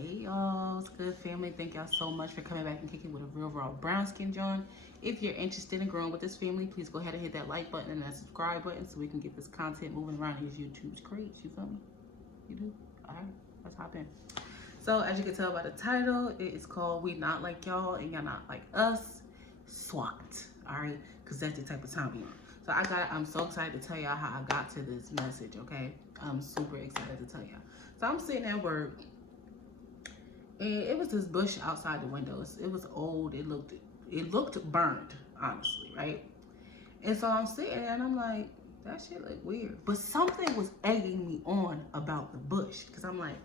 Hey y'all, it's good family. Thank y'all so much for coming back and kicking with a real raw brown skin John. If you're interested in growing with this family, please go ahead and hit that like button and that subscribe button so we can get this content moving around these YouTube's crates. You feel me? You do? Alright, let's hop in. So as you can tell by the title, it is called We Not Like Y'all and Y'all Not Like Us, SWAT. Alright, because that's the type of time we on. So I'm so excited to tell y'all how I got to this message, okay? I'm super excited to tell y'all. So I'm sitting at work, and it was this bush outside the windows. It was old. It looked burned, honestly, right? And so I'm sitting there and I'm like, that shit look weird. But something was egging me on about the bush. Because I'm like,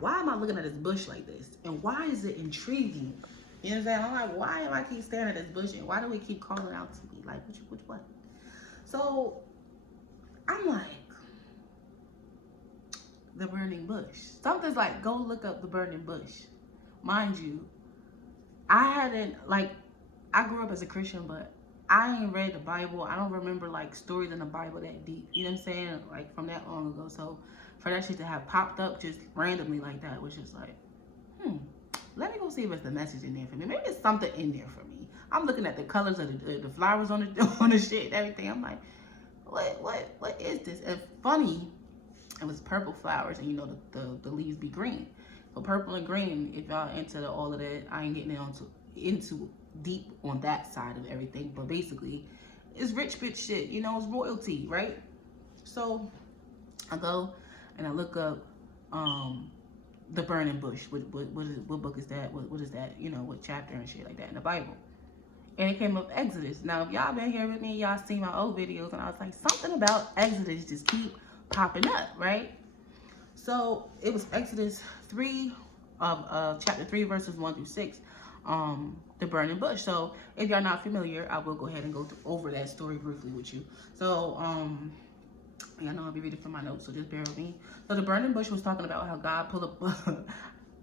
why am I looking at this bush like this? And why is it intriguing? You know what I'm saying? I'm like, why am I keep staring at this bush? And why do we keep calling out to me? Like, which what? So I'm like, the burning bush. Something's like, go look up the burning bush. Mind you, I grew up as a Christian, but I ain't read the Bible. I don't remember like stories in the Bible that deep. You know what I'm saying? Like from that long ago. So for that shit to have popped up just randomly like that was just like, let me go see if there's a message in there for me. Maybe there's something in there for me. I'm looking at the colors of the flowers on the shit and everything. I'm like, what is this? And funny, it was purple flowers, and you know the leaves be green. So purple and green, if y'all into all of that, I ain't getting into deep on that side of everything. But basically, it's rich bitch shit. You know, it's royalty, right? So I go and I look up the burning bush. What book is that? What is that? You know, what chapter and shit like that in the Bible. And it came up Exodus. Now, if y'all been here with me, y'all seen my old videos, and I was like, something about Exodus just keep popping up, right? So it was Exodus 3 of chapter 3 verses 1 through 6, the burning bush. So if y'all not familiar, I will go ahead and go over that story briefly with you. So y'all know I'll be reading from my notes, so just bear with me. So the burning bush was talking about how God pulled up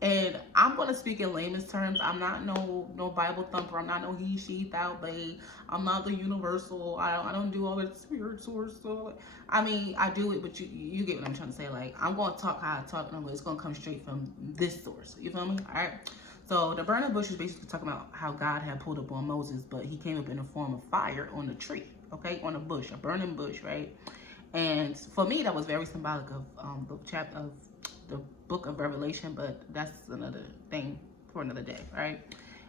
and I'm going to speak in layman's terms. I'm not no Bible thumper. I'm not no he, she, thou, they. I'm not the universal. I don't do all that spirit source stuff. I mean, I do it, but you get what I'm trying to say. Like, I'm going to talk how I talk, and it's going to come straight from this source. You feel me? All right. So the burning bush is basically talking about how God had pulled up on Moses, but he came up in the form of fire on a tree, okay, on a bush, a burning bush, right? And for me, that was very symbolic of the book of Revelation, but that's another thing for another day, right?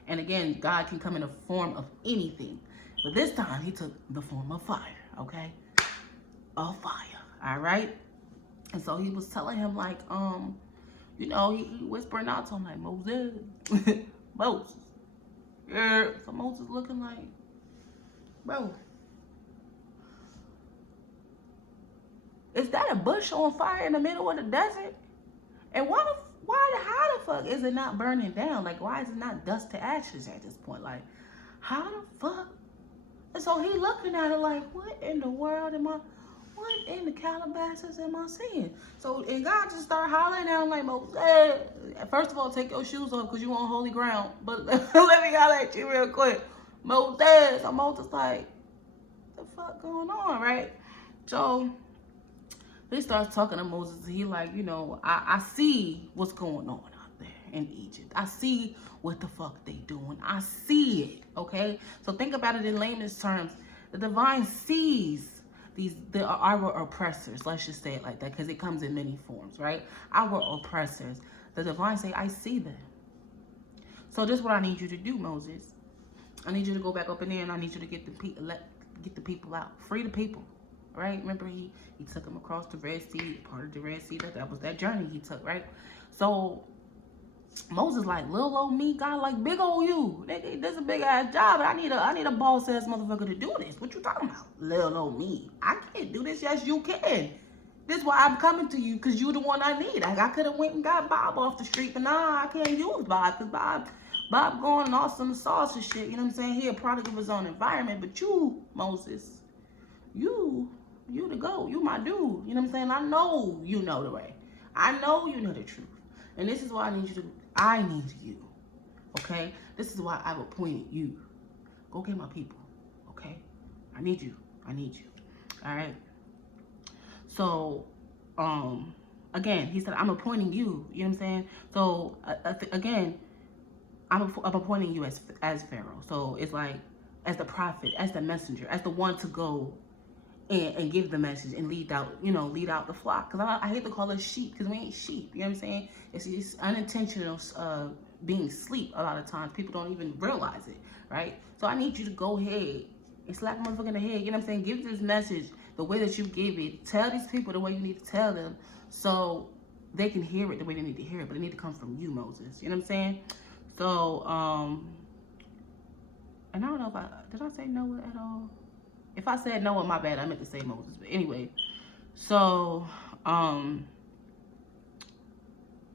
And again, God can come in the form of anything, but this time he took the form of fire, okay? Of fire, all right? And so he was telling him like, you know, he whispering out to him like, Moses, Moses. Yeah, so Moses looking like, bro, is that a bush on fire in the middle of the desert? And how the fuck is it not burning down? Like, why is it not dust to ashes at this point? Like, how the fuck? And so he looking at it like, what in the world what in the Calabasas am I seeing? So, and God just started hollering at him like, Moses, first of all, take your shoes off because you on holy ground. But let me holler at you real quick. Moses, I'm Moses like, what the fuck going on, right? So he starts talking to Moses. He like, you know, I see what's going on out there in Egypt. I see what the fuck they doing. I see it, okay? So think about it in layman's terms. The divine sees our oppressors. Let's just say it like that, because it comes in many forms, right? Our oppressors. The divine say, I see them. So this is what I need you to do, Moses. I need you to go back up in there, and I need you to get the people out. Free the people. Right? Remember, he took him across the Red Sea, part of the Red Sea. That was that journey he took, right? So Moses like, little old me, God like big old you. Nigga, this is a big ass job. I need a boss ass motherfucker to do this. What you talking about? Little old me. I can't do this. Yes, you can. This is why I'm coming to you, because you the one I need. I could have went and got Bob off the street, but nah, I can't use Bob, because Bob going all some sauce and shit. You know what I'm saying? He a product of his own environment. But you, Moses, you the GOAT. You my dude. You know what I'm saying? I know you know the way. I know you know the truth. And this is why I need you. Okay? This is why I've appointed you. Go get my people. Okay? I need you. All right? So, Again, he said, I'm appointing you. You know what I'm saying? So, again, I'm appointing you as Pharaoh. So it's like, as the prophet, as the messenger, as the one to go and give the message and lead out, lead out the flock. Because I hate to call us sheep, because we ain't sheep. You know what I'm saying? It's unintentional being sleep a lot of times. People don't even realize it, right? So I need you to go ahead and slap a motherfucker in the head. You know what I'm saying? Give this message the way that you give it. Tell these people the way you need to tell them, so they can hear it the way they need to hear it. But it need to come from you, Moses. You know what I'm saying? So, and I don't know if did I say Noah at all? If I said Noah, my bad. I meant to say Moses. But anyway, so,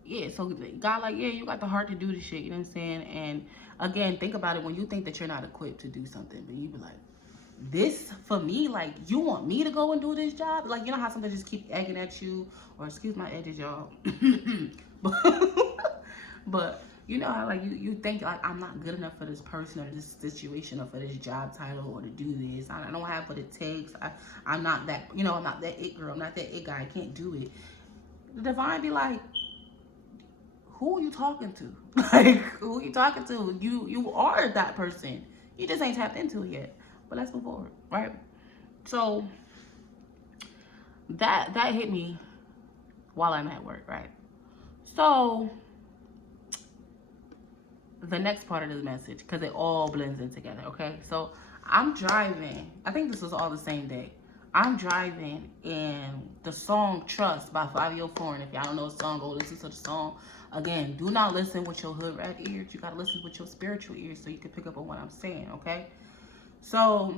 yeah, so God, like, yeah, you got the heart to do this shit, you know what I'm saying? And again, think about it when you think that you're not equipped to do something, but you be like, this for me, like, you want me to go and do this job? Like, you know how somebody just keep egging at you, or excuse my edges, y'all. but you know how, like, you think, like, I'm not good enough for this person or this situation or for this job title or to do this. I don't have what it takes. I'm not that, I'm not that it girl. I'm not that it guy. I can't do it. The divine be like, who are you talking to? Like, who are you talking to? You are that person. You just ain't tapped into it yet. But let's move forward, right? So that hit me while I'm at work, right? So the next part of this message, because it all blends in together, okay? So I'm driving. I think this was all the same day. I'm driving, and the song Trust by 504. And if y'all don't know the song, go listen to the song. Again, do not listen with your hood rat ears. You got to listen with your spiritual ears so you can pick up on what I'm saying, okay? So,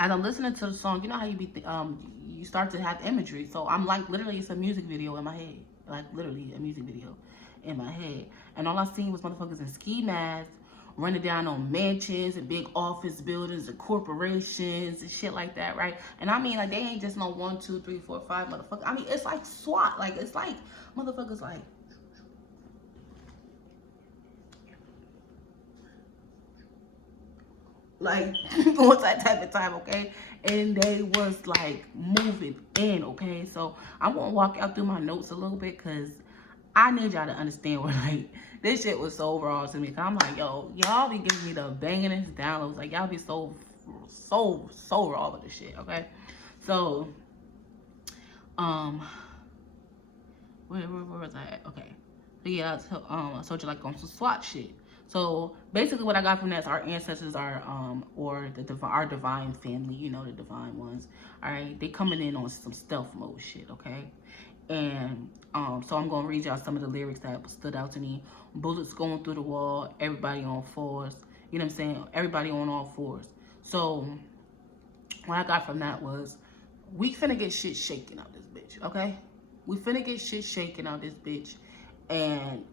as I'm listening to the song, you know how you start to have imagery. So, I'm like, literally, it's a music video in my head. Like, literally, a music video in my head. And all I seen was motherfuckers in ski masks, running down on mansions and big office buildings and corporations and shit like that, right? And I mean, like, they ain't just no 1, 2, 3, 4, 5 motherfuckers. I mean, it's like SWAT. Like, it's like motherfuckers like what's that type of time, okay? And they was like moving in, okay? So I'm gonna walk out through my notes a little bit, because I need y'all to understand where, like, this shit was so raw to me. Cause I'm like, yo, y'all be giving me the bangingest downloads. Like, y'all be so raw with this shit, okay? So, where was I at? Okay. So yeah, I told you, like, on some SWAT shit. So basically what I got from that is our ancestors are, or our divine family, the divine ones. All right. They coming in on some stealth mode shit. Okay. And, so I'm going to read y'all some of the lyrics that stood out to me. Bullets going through the wall. Everybody on fours. You know what I'm saying? Everybody on all fours. So what I got from that was, we finna get shit shaking out this bitch. Okay. We finna get shit shaking out this bitch. And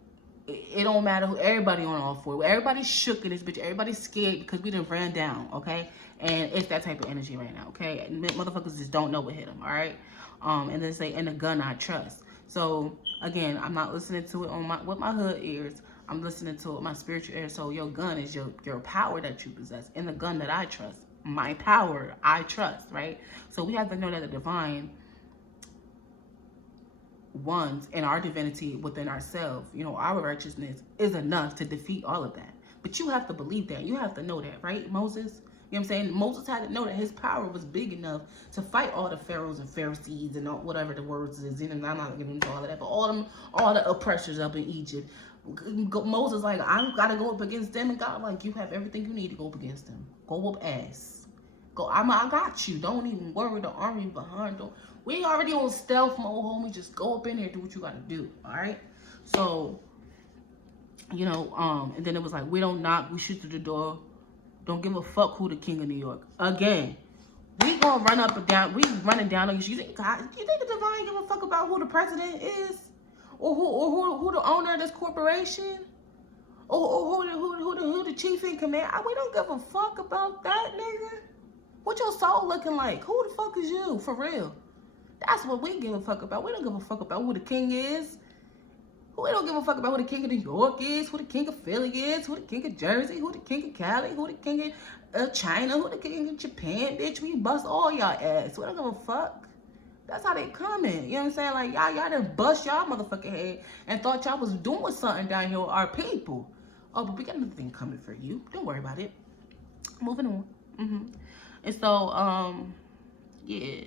it don't matter who, everybody on all four. Everybody's shook in this bitch. Everybody's scared because we done ran down, okay? And it's that type of energy right now, okay? And motherfuckers just don't know what hit them, all right? And then say, and the gun I trust. So again, I'm not listening to it with my hood ears. I'm listening to it with my spiritual ears. So your gun is your power that you possess, and the gun that I trust, my power I trust, right? So we have to know that the divine ones and our divinity within ourselves, our righteousness is enough to defeat all of that. But you have to believe that. You have to know that, right, Moses? You know what I'm saying? Moses had to know that his power was big enough to fight all the pharaohs and Pharisees and all, whatever the words is. I'm not getting into all of that, but all the oppressors up in Egypt. Moses like, I gotta go up against them, and God like, you have everything you need to go up against them. Go up ass. Go. I got you. Don't even worry. The army behind. We already on stealth mode, homie. Just go up in there, do what you gotta do. All right. So, and then it was like, we don't knock, we shoot through the door. Don't give a fuck who the king of New York. Again, we gonna run up and down. We running down on you. You think the divine give a fuck about who the president is, or who the owner of this corporation, or who the chief in command? We don't give a fuck about that, nigga. What your soul looking like? Who the fuck is you, for real? That's what we give a fuck about. We don't give a fuck about who the king is. We don't give a fuck about who the king of New York is, who the king of Philly is, who the king of Jersey, who the king of Cali, who the king of China, who the king of Japan, bitch. We bust all y'all ass. We don't give a fuck. That's how they coming. You know what I'm saying? Like, y'all done bust y'all motherfucking head and thought y'all was doing something down here with our people. Oh, but we got another thing coming for you. Don't worry about it. Moving on. And so, yeah.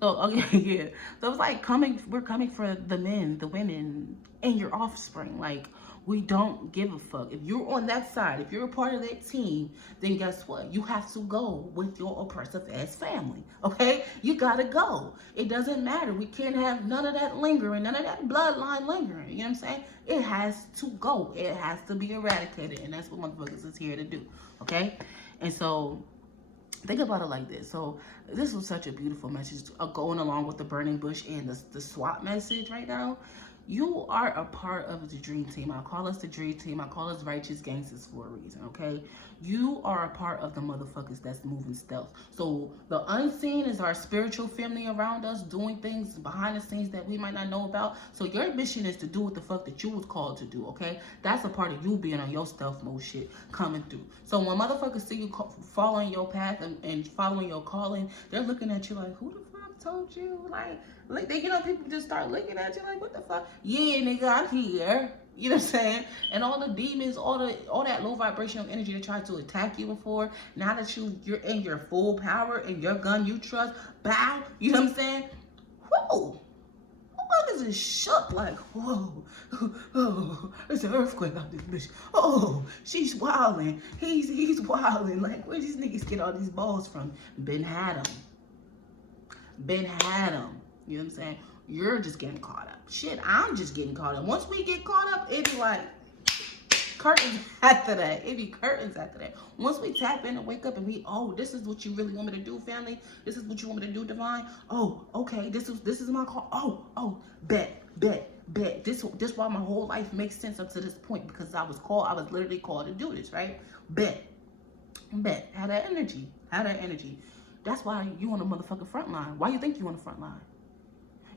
So, okay, yeah. So it's like we're coming for the men, the women, and your offspring. Like, we don't give a fuck. If you're on that side, if you're a part of that team, then guess what? You have to go with your oppressive ass family. Okay? You gotta go. It doesn't matter. We can't have none of that lingering, none of that bloodline lingering. You know what I'm saying? It has to go. It has to be eradicated. And that's what motherfuckers is here to do. Okay? And so think about it like this. So this was such a beautiful message going along with the burning bush and the SWAT message right now. You are a part of the dream team. I call us the dream team. I call us righteous gangsters for a reason, okay? You are a part of the motherfuckers that's moving stealth. So the unseen is our spiritual family around us doing things behind the scenes that we might not know about. So your mission is to do what the fuck that you was called to do, okay? That's a part of you being on your stealth mode shit coming through. So when motherfuckers see you following your path and following your calling, they're looking at you like, who the fuck told you? Like they, you know, people just start looking at you like, what the fuck? Yeah, nigga, I'm here. You know what I'm saying? And all the demons, all that low vibrational energy that tried to attack you before, now that you're in your full power and your gun you trust, bow. You know what I'm saying? Whoa. Motherfuckers is shook like, whoa, oh, there's an earthquake out this bitch. Oh, she's wilding. He's wilding. Like, where these niggas get all these balls from? Ben had them. Ben had them. You know what I'm saying? You're just getting caught up. Shit, I'm just getting caught up. Once we get caught up, it be like curtains after that. It be curtains after that. Once we tap in and wake up and oh, this is what you really want me to do, family. This is what you want me to do, divine. Oh, okay. This is my call. Oh, bet. This why my whole life makes sense up to this point, because I was literally called to do this, right? Bet. Have that energy. That's why you on the motherfucking front line. Why you think you on the front line?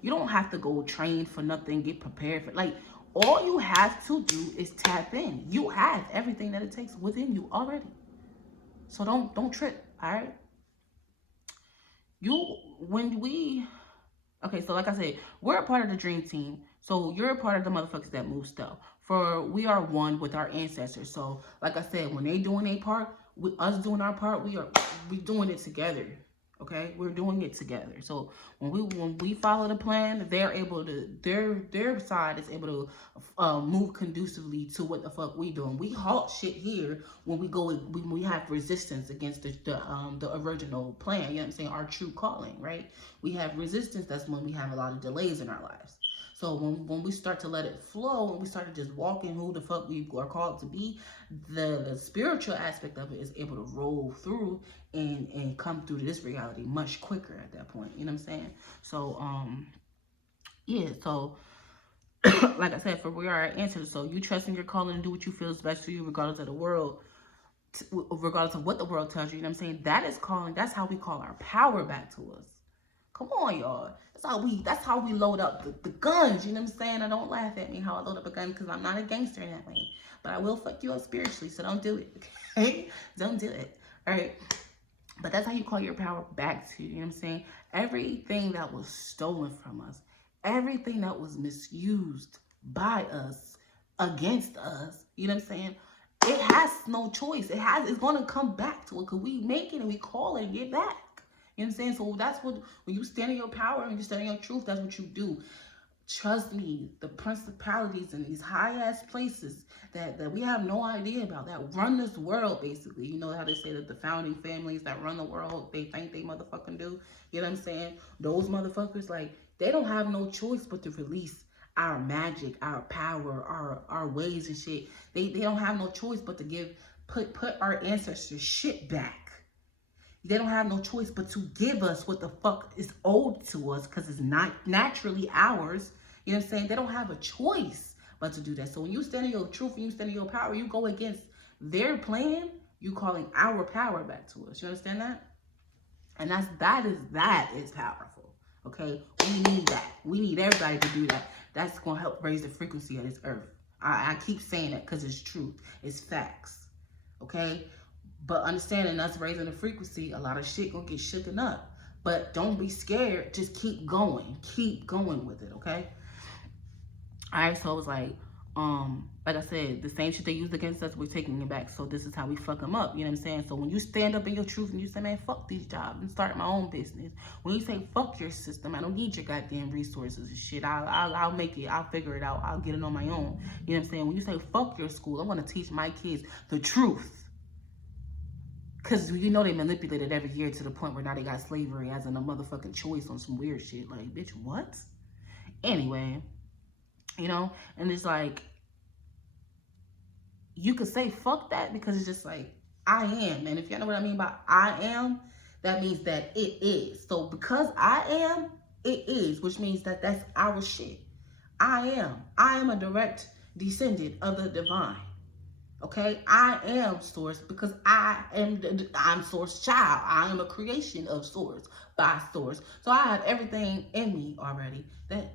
You don't have to go train for nothing, get prepared for, like, all you have to do is tap in. You have everything that it takes within you already. So don't trip, all right? Okay, so like I said, we're a part of the dream team. So you're a part of the motherfuckers that move stuff. For we are one with our ancestors. So like I said, when they doing their part, us doing our part, we doing it together. Okay, we're doing it together. So when we follow the plan, they're able to, their side is able to move conducively to what the fuck we doing. We halt shit here when we have resistance against the original plan. You know what I'm saying? Our true calling, right? We have resistance. That's when we have a lot of delays in our lives. So when we start to let it flow and we start to just walk in who the fuck we are called to be, the spiritual aspect of it is able to roll through and come through to this reality much quicker at that point. You know what I'm saying? So yeah, so like I said, for we are our answers. So you trust in your calling and do what you feel is best for you, regardless of the world, regardless of what the world tells you. You know what I'm saying? That is calling. That's how we call our power back to us. Come on, y'all. That's how we load up the guns. You know what I'm saying? I don't laugh at me how I load up a gun, because I'm not a gangster in that way. But I will fuck you up spiritually, so don't do it. Okay? Don't do it. All right? But that's how you call your power back to you. You know what I'm saying? Everything that was stolen from us, everything that was misused by us, against us, you know what I'm saying? It has no choice. It's going to come back to it, because we make it and we call it and get back. You know what I'm saying? So that's what, when you stand in your power and you stand in your truth, that's what you do. Trust me, the principalities in these high-ass places that we have no idea about, that run this world, basically. You know how they say that the founding families that run the world, they think they motherfucking do? You know what I'm saying? Those motherfuckers, like, they don't have no choice but to release our magic, our power, our ways and shit. They don't have no choice but to put our ancestors' shit back. They don't have no choice but to give us what the fuck is owed to us, because it's not naturally ours. You know what I'm saying? They don't have a choice but to do that. So when you stand in your truth and you stand in your power, you go against their plan, you calling our power back to us. You understand that? And that is powerful. Okay? We need that. We need everybody to do that. That's going to help raise the frequency of this earth. I keep saying that because it's truth. It's facts. Okay? But understanding us raising the frequency, a lot of shit gonna get shooken up. But don't be scared. Just keep going. Keep going with it, okay? Alright, so it was like I said, the same shit they used against us, we're taking it back. So this is how we fuck them up. You know what I'm saying? So when you stand up in your truth and you say, man, fuck these jobs and start my own business. When you say, fuck your system, I don't need your goddamn resources and shit. I'll make it. I'll figure it out. I'll get it on my own. You know what I'm saying? When you say, fuck your school, I want to teach my kids the truth. Because you know they manipulated every year to the point where now they got slavery as in a motherfucking choice on some weird shit. Like, bitch, what? Anyway, you know, and it's like, you could say fuck that because it's just like, I am. And if y'all know what I mean by I am, that means that it is. So because I am, it is, which means that that's our shit. I am a direct descendant of the divine. Okay, I am source because I'm source child. I am a creation of source by source. So I have everything in me already that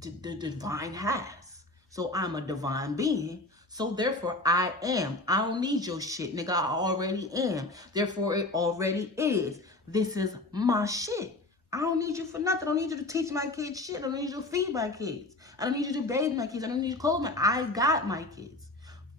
the divine has. So I'm a divine being. So therefore I am. I don't need your shit, nigga. I already am. Therefore it already is. This is my shit. I don't need you for nothing. I don't need you to teach my kids shit. I don't need you to feed my kids. I don't need you to bathe my kids. I don't need you to clothe my. I got my kids.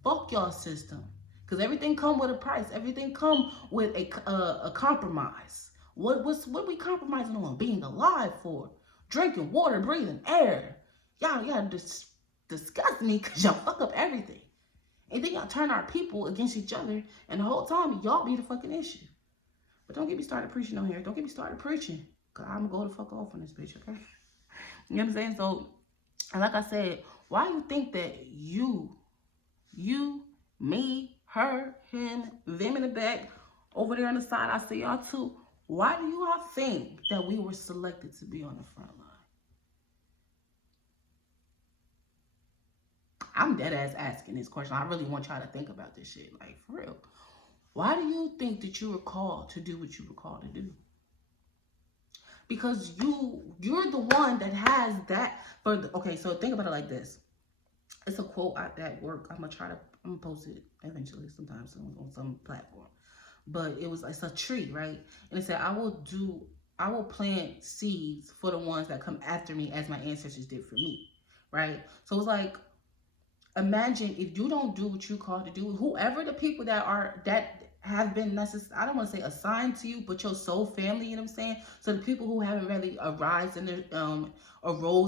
Fuck y'all system, because everything come with a price. Everything come with a compromise. What we compromising on? Being alive for, drinking water, breathing air. Y'all disgust me because y'all fuck up everything, and then y'all turn our people against each other, and the whole time y'all be the fucking issue. But don't get me started preaching on here. Don't get me started preaching, because I'm gonna go the fuck off on this bitch, okay? You know what I'm saying? So, and like I said, why you think that you, me, her, him, them in the back, over there on the side, I see y'all too. Why do you all think that we were selected to be on the front line? I'm dead ass asking this question. I really want y'all to think about this shit, like for real. Why do you think that you were called to do what you were called to do? Because you're the one that has that. Okay, so think about it like this. It's a quote at work. I'm gonna post it eventually sometimes on some platform. But it's a tree, right? And it said, I will plant seeds for the ones that come after me as my ancestors did for me, right? So it's like, imagine if you don't do what you called to do, whoever the people that have been necessary, I don't want to say assigned to you, but your soul family, you know what I'm saying? So the people who haven't really arose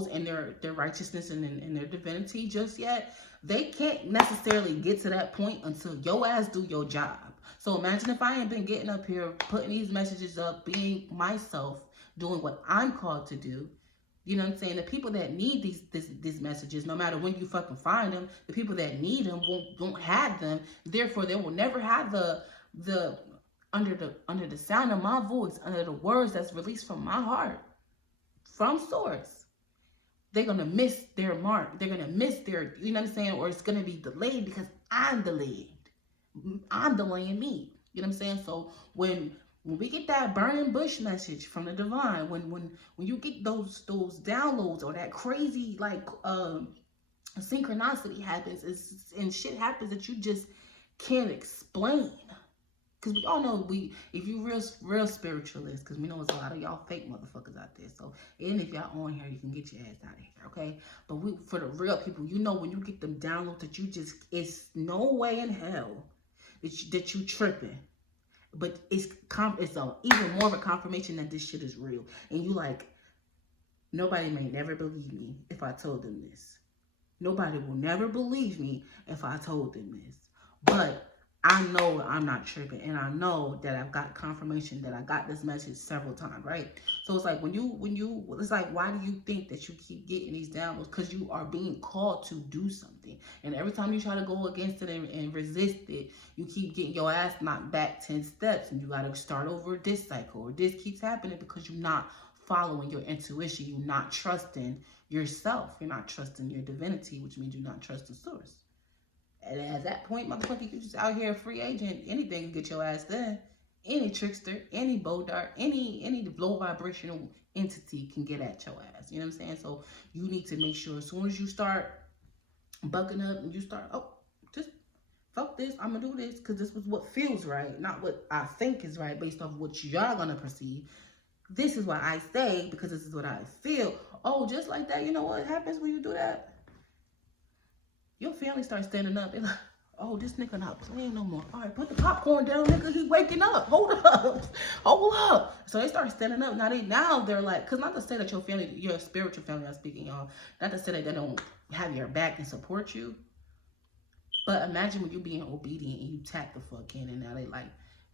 in their righteousness and in their divinity just yet, they can't necessarily get to that point until your ass do your job. So imagine if I ain't been getting up here, putting these messages up, being myself, doing what I'm called to do. You know what I'm saying? The people that need these messages, no matter when you fucking find them, the people that need them won't have them. Therefore, they will never have the under the sound of my voice, under the words that's released from my heart, from source. They're gonna miss their mark. They're gonna miss their, you know what I'm saying? Or it's gonna be delayed because I'm delayed. I'm delaying me. You know what I'm saying? So when we get that burning bush message from the divine, when you get those downloads or that crazy like synchronicity happens, and shit happens that you just can't explain. Because we all know if you real spiritualists, because we know there's a lot of y'all fake motherfuckers out there. So even if y'all on here, you can get your ass out of here, okay? But for the real people, you know when you get them downloads that you just, it's no way in hell that you tripping. But it's even more of a confirmation that this shit is real. And you like, nobody may never believe me if I told them this. Nobody will never believe me if I told them this. But I know I'm not tripping, and I know that I've got confirmation that I got this message several times, right? So it's like when you it's like, why do you think that you keep getting these downloads? Because you are being called to do something, and every time you try to go against it and resist it, you keep getting your ass knocked back 10 steps, and you got to start over this cycle, or this keeps happening because you're not following your intuition, you're not trusting yourself, you're not trusting your divinity, which means you're not trusting source. And at that point, motherfucker, you just out here a free agent. Anything can get your ass done. Any trickster, any bow dart, any low vibrational entity can get at your ass. You know what I'm saying? So you need to make sure as soon as you start bucking up and you start, oh, just fuck this, I'm gonna do this because this was what feels right, not what I think is right based off what y'all gonna perceive. This is what I say because this is what I feel. Oh, just like that, you know what happens when you do that? Your family starts standing up. They're like, oh, this nigga not playing no more. All right, put the popcorn down, nigga. He waking up. Hold up. Hold up. So they start standing up. Now they're like, because not to say that your family, your spiritual family, I'm speaking, y'all. Not to say that they don't have your back and support you. But imagine when you being obedient and you tap the fuck in and now they like,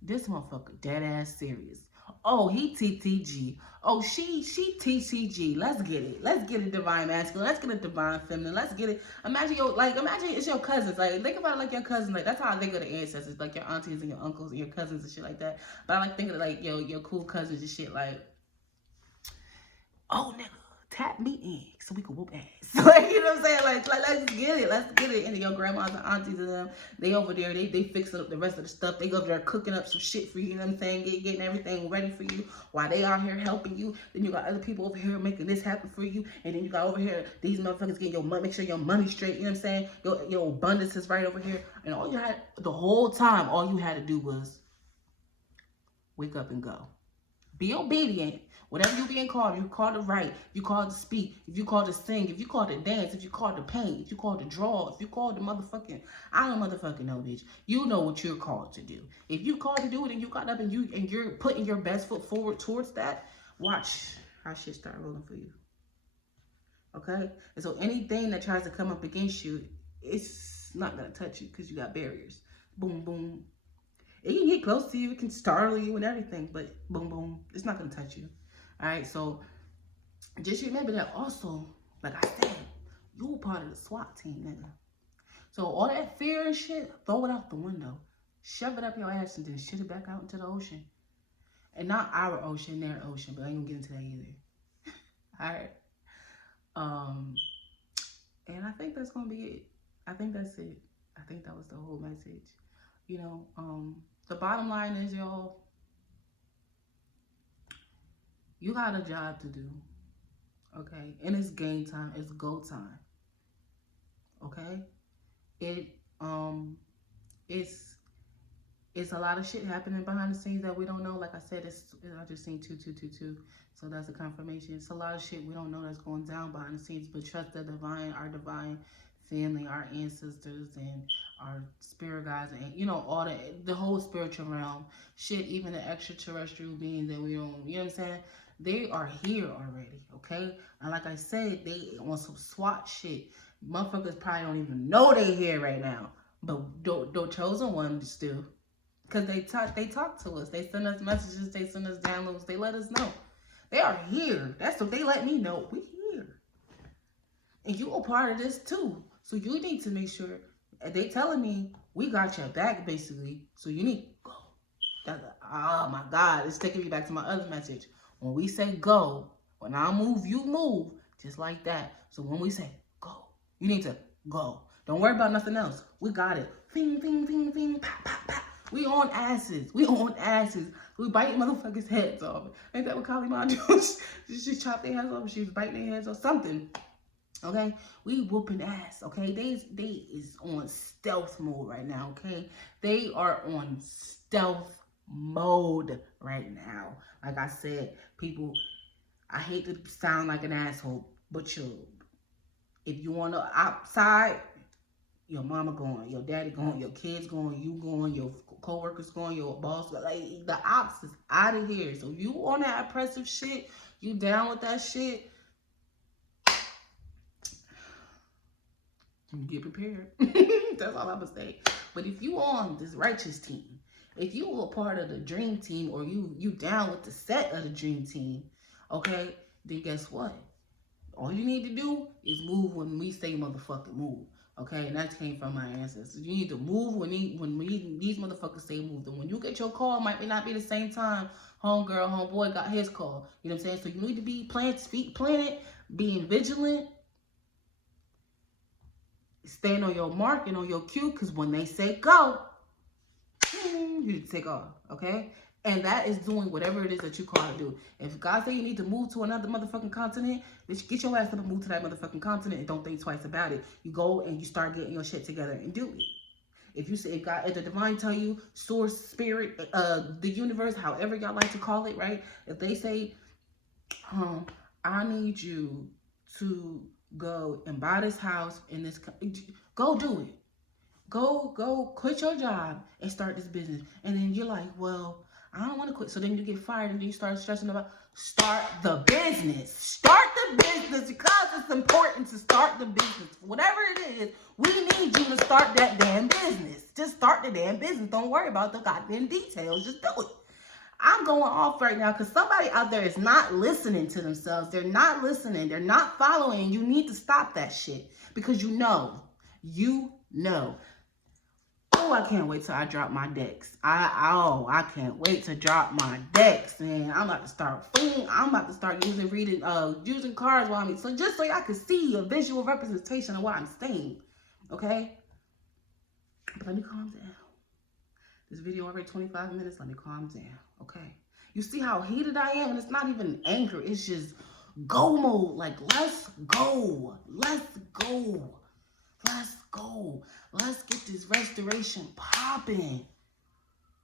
this motherfucker dead ass serious. Oh, he TTG. Oh, she TCG. Let's get it. Let's get it divine masculine. Let's get it divine feminine. Let's get it. Imagine it's your cousins. Like, think about it like your cousins. Like, that's how I think of the ancestors. Like your aunties and your uncles and your cousins and shit like that. But I like thinking of like your cool cousins and shit like, oh, nigga, tap me in so we can whoop ass. Like, you know what I'm saying? Like let's get it. Let's get it. And your grandmas and aunties and them, they over there, they fixing up the rest of the stuff. They go over there cooking up some shit for you, you know what I'm saying? Getting everything ready for you while they out here helping you. Then you got other people over here making this happen for you. And then you got over here, these motherfuckers getting your money, make sure your money's straight, you know what I'm saying? Your abundance is right over here. And all you had, the whole time, all you had to do was wake up and go. Be obedient. Whatever you being called, you called to write, you called to speak, if you called to sing, if you called to dance, if you called to paint, if you called to draw, if you called to motherfucking, I don't motherfucking know, bitch. You know what you're called to do. If you called to do it and you got up and you're putting your best foot forward towards that, watch how shit start rolling for you. Okay? And so anything that tries to come up against you, it's not gonna touch you because you got barriers. Boom, boom. It can get close to you, it can startle you and everything, but boom, boom, it's not gonna touch you. All right, so just remember that also, like I said, you're part of the SWAT team, nigga. So all that fear and shit, throw it out the window. Shove it up your ass and then shit it back out into the ocean. And not our ocean, their ocean, but I ain't gonna get into that either. All right. And I think that's gonna be it. I think that's it. I think that was the whole message. You know, the bottom line is, y'all, you got a job to do, okay? And it's game time. It's go time, okay? It's a lot of shit happening behind the scenes that we don't know. Like I said, I just seen 2222, so that's a confirmation. It's a lot of shit we don't know that's going down behind the scenes, but trust the divine, our divine family, our ancestors, and our spirit guides, and you know, all the whole spiritual realm, shit, even the extraterrestrial beings that we don't, you know what I'm saying? They are here already, okay? And like I said, they on some SWAT shit. Motherfuckers probably don't even know they here right now, but the chosen one still, because they talk to us, they send us messages, they send us downloads, they let us know they are here. That's what they let me know. We here, and you are part of this too. So you need to make sure. They telling me we got your back, basically. So you need to go. Oh my God, it's taking me back to my other message. When we say go, when I move, you move, just like that. So when we say go, you need to go. Don't worry about nothing else. We got it. Ping, ping, ping, ping, pop, pop, pop. We on asses. We on asses. We biting motherfuckers' heads off. Ain't that what Kali Ma do? She chopped their heads off. She was biting their heads off. Something. Okay, we whooping ass. Okay, they is on stealth mode right now. Okay, they are on stealth mode right now. Like I said, people, I hate to sound like an asshole, but if you on the outside, your mama going, your daddy going, your kids going, you going, your co-workers going, your boss, like the ops is out of here. So you on that oppressive shit, you down with that shit, you get prepared. That's all I'm gonna say. But if you on this righteous team, if you a part of the dream team, or you down with the set of the dream team, okay, then guess what? All you need to do is move when we say motherfucking move. Okay, and that came from my ancestors. You need to move when these motherfuckers say move. And when you get your call, might not be the same time homegirl, homeboy got his call. You know what I'm saying? So you need to be planted, being vigilant, staying on your mark and on your cue, because when they say go, you need to take off, okay? And that is doing whatever it is that you call to do. If God say you need to move to another motherfucking continent, bitch, get your ass up and move to that motherfucking continent and don't think twice about it. You go and you start getting your shit together and do it. If you say, if the divine tell you, source, spirit, the universe, however y'all like to call it, right? If they say I need you to go and buy this house in this, go do it. Go quit your job and start this business. And then you're like, well, I don't want to quit. So then you get fired and then you start stressing about, start the business. Start the business because it's important to start the business. Whatever it is, we need you to start that damn business. Just start the damn business. Don't worry about the goddamn details. Just do it. I'm going off right now because somebody out there is not listening to themselves. They're not listening. They're not following. You need to stop that shit because you know. Oh, I can't wait till I drop my decks. I can't wait to drop my decks, man. I'm about to start using cards while I'm so just so y'all can see a visual representation of what I'm saying. Okay? But let me calm down. This video already 25 minutes. Let me calm down. Okay? You see how heated I am? And it's not even anger. It's just go mode. Like, let's go. Let's go. Let's go. Let's get this restoration popping.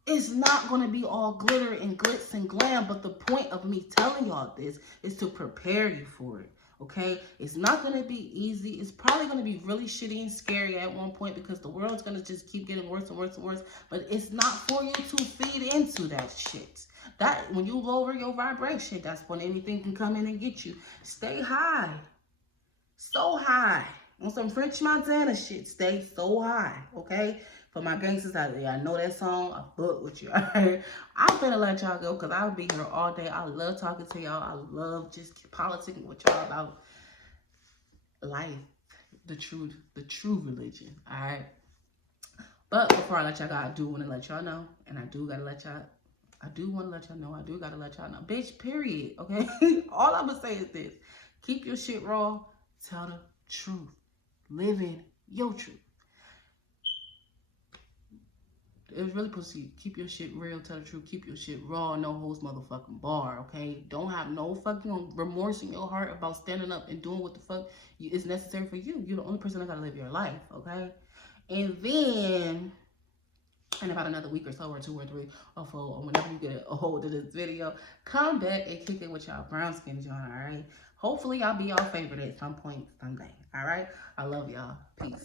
It's not going to be all glitter and glitz and glam, but the point of me telling y'all this is to prepare you for it, okay? It's not going to be easy. It's probably going to be really shitty and scary at one point because the world's going to just keep getting worse and worse and worse, but it's not for you to feed into that shit. That when you lower your vibration, that's when anything can come in and get you. Stay high. So high. On some French Montana shit, stay so high, okay? For my gangsters out there, I know that song. I fuck with you, all right? I'm finna let y'all go because I'll be here all day. I love talking to y'all. I love just politicking with y'all about life, the true religion, all right? But before I let y'all go, I do want to let y'all know, and I do gotta let y'all know. Bitch, period, okay? All I'm gonna say is this. Keep your shit raw. Tell the truth. Living your truth. It's really pussy. Keep your shit real, tell the truth, keep your shit raw, no holds motherfucking bar, okay? Don't have no fucking remorse in your heart about standing up and doing what the fuck is necessary for you. You're the only person that gotta live your life, okay? And then, in about another week or so, or 2 or 3 or 4, or whenever you get a hold of this video, come back and kick it with y'all brown skin joint, all right? Hopefully, I'll be y'all favorite at some point someday, all right? I love y'all. Peace.